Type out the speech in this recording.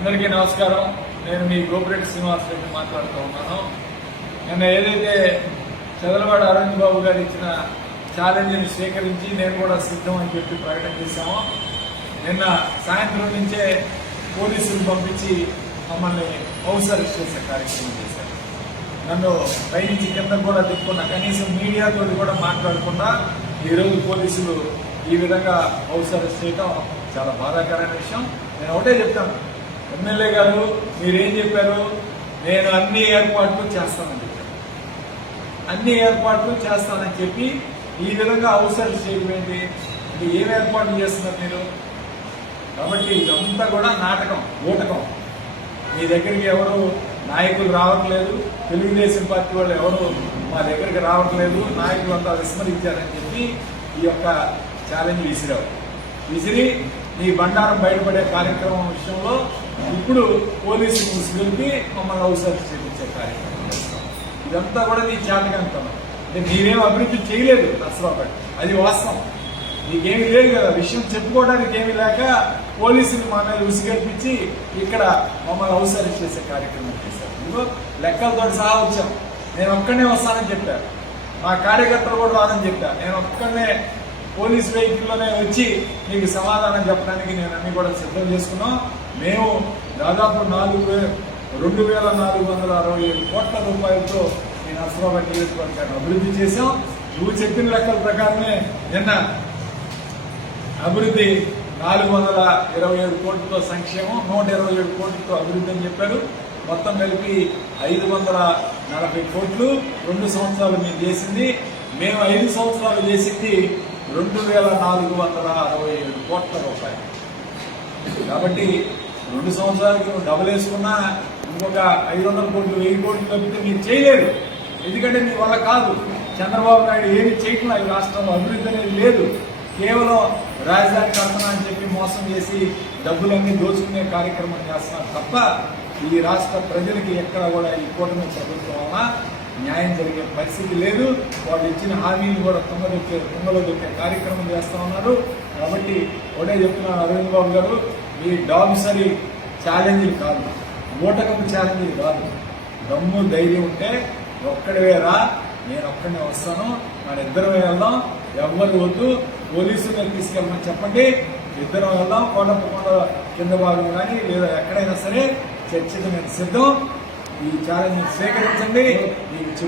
అందరికీ నమస్కారం. నేను మీ గోపిరెడ్డి శ్రీనివాస్ రెడ్డి మాట్లాడుతూ ఉన్నాను. నిన్న ఏదైతే చదలవాడ అరవింద్ బాబు గారు ఇచ్చిన ఛాలెంజ్ని స్వీకరించి నేను కూడా సిద్ధం అని చెప్పి ప్రకటన చేశాము. నిన్న సాయంత్రం నుంచే పోలీసులు పంపించి మమ్మల్ని హౌస్ అరెస్ట్ చేసే కార్యక్రమం చేశారు. నన్ను పైనుంచి కింద కూడా తిప్పుకున్నా, కనీసం మీడియాతో కూడా మాట్లాడకుండా ఈరోజు పోలీసులు ఈ విధంగా హౌస్ అరెస్ట్ చేయడం చాలా బాధాకరమైన విషయం. నేను ఒకటే చెప్తాను, ఎమ్మెల్యే గారు మీరేం చెప్పారు, నేను అన్ని ఏర్పాట్లు చేస్తానని చెప్పాను. అన్ని ఏర్పాట్లు చేస్తానని చెప్పి ఈ విధంగా హౌస్ అరెస్ట్ చేయడం ఏంటి? అంటే ఏం ఏర్పాట్లు చేస్తున్నారు మీరు? కాబట్టి ఇదంతా కూడా నాటకం, ఊటకం. మీ దగ్గరికి ఎవరు నాయకులు రావట్లేదు, తెలుగుదేశం పార్టీ వాళ్ళు ఎవరు మా దగ్గరికి రావట్లేదు, నాయకులు అంతా విస్మరించారని చెప్పి ఈ యొక్క ఛాలెంజ్ విసిరి నీ బండారం బయటపడే కార్యక్రమం విషయంలో ఇప్పుడు పోలీసు ముసుగులకి మమ్మల్ని హౌస్ అరెస్ట్ చేయించే కార్యక్రమం చేస్తాం. ఇదంతా కూడా నీ చేతకంతం. అంటే మీరేం అభివృద్ధి చేయలేదు నర్సరావుపేట, అది వాస్తవం. నీకేమీ లేదు కదా, విషయం చెప్పుకోవడానికి ఏమీ లేక పోలీసులు మా మీద ఉసిగల్పించి ఇక్కడ మమ్మల్ని హౌస్ అరెస్ట్ చేసే కార్యక్రమం చేశారు. ఇదిగో లెక్కలతో సహా వచ్చాం. నేను ఒక్కడనే వస్తానని చెప్పాను, మా కార్యకర్తలు కూడా రాదని చెప్పాను. నేను ఒక్కడనే పోలీస్ వెహికల్లోనే వచ్చి నీకు సమాధానం చెప్పడానికి నేను అన్ని కూడా సిద్ధం చేసుకున్నాం. మేము దాదాపు 2,467 కోట్ల రూపాయలతో ఈ నర్సరావుపేట నియోజకవర్గాన్ని అభివృద్ధి చేశాం. నువ్వు చెప్పిన లెక్కల ప్రకారమే నిన్న అభివృద్ధి 427 కోట్లతో సంక్షేమం, 127 కోట్లతో అభివృద్ధి అని చెప్పారు. మొత్తం కలిపి 540 కోట్లు 2 సంవత్సరాలు మేము చేసింది. మేము 5 సంవత్సరాలు చేసింది 2,467 కోట్ల రూపాయలు. కాబట్టి 2 సంవత్సరాలకి నువ్వు డబుల్ వేసుకున్నా ఇంకొక 500 కోట్లు 1000 కోట్లు తప్పితే మీరు చేయలేరు. ఎందుకంటే మీ వల్ల కాదు. చంద్రబాబు నాయుడు ఏమి చేయట్లా, ఈ రాష్ట్రంలో అభివృద్ధి అనేది లేదు. కేవలం రాజధాని కడతనా అని చెప్పి మోసం చేసి డబ్బులన్నీ దోచుకునే కార్యక్రమం చేస్తున్నారు తప్ప ఈ రాష్ట్ర ప్రజలకి ఎక్కడ కూడా ఈ కూటమి ప్రభుత్వం వల్ల న్యాయం జరిగే పరిస్థితి లేదు. వాళ్ళు ఇచ్చిన హామీలు కూడా తుంగలో దొక్కే కార్యక్రమం చేస్తా ఉన్నారు. కాబట్టి ఒకటే చెప్తున్నాను, అరవింద్ బాబు గారు, ఈ డామిసరీ ఛాలెంజ్లు కాదు, ఊటకపు ఛాలెంజ్లు కాదు. దమ్ము ధైర్యం ఉంటే ఒక్కడివే రా, నేను ఒక్కడనే వస్తాను, మన ఇద్దరం వెళ్దాం, ఎవ్వరు వద్దు, పోలీసులు తీసుకెళ్ళమని చెప్పండి, ఇద్దరం వెళ్దాం, కొండ కింద భాగం కానీ లేదా ఎక్కడైనా సరే చర్చకు నేను సిద్ధం. ఈ ఛాలెంజ్ స్వీకరించండి.